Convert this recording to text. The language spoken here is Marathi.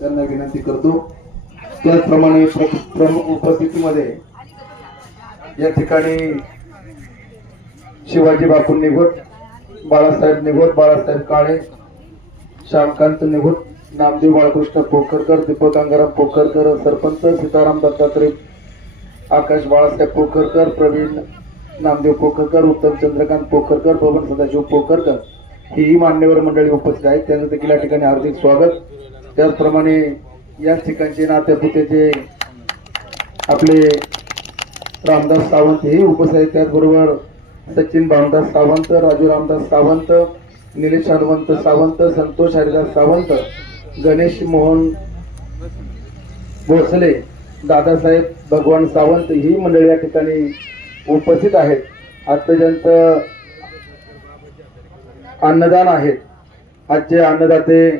त्यांना विनंती करतो. त्याचप्रमाणे प्रमुख उपस्थितीमध्ये या ठिकाणी शिवाजी बापू निघोट बाळासाहेब निघोट बाळासाहेब काळे श्यामकांत निघोट नामदेव बाळकृष्ण पोखरकर दीपक गंगाराम पोखरकर सरपंच सीताराम दत्तात्रय आकाश बाळासाहेब पोखरकर प्रवीण नामदेव पोखरकर उत्तम चंद्रकांत पोखरकर पवन सदाशिव पोखरकर ही मान्यवर मंडळी उपस्थित आहेत. त्यांचं देखील या ठिकाणी हार्दिक स्वागत. त्याचप्रमाणे याच ठिकाणचे नातेपुतेचे आपले रामदास सावंत हे उपस्थित आहेत त्याचबरोबर सचिन भामदास सावंत राजू रामदास सावंत निलेश हनुमंत सावंत संतोष हरिदास सावंत गणेश मोहन भोसले दादासाहेब भगवान सावंत ही मंडळी या ठिकाणी उपस्थित आहेत. आजचं ज्यांचं अन्नदान आहेत. आजचे अन्नदाते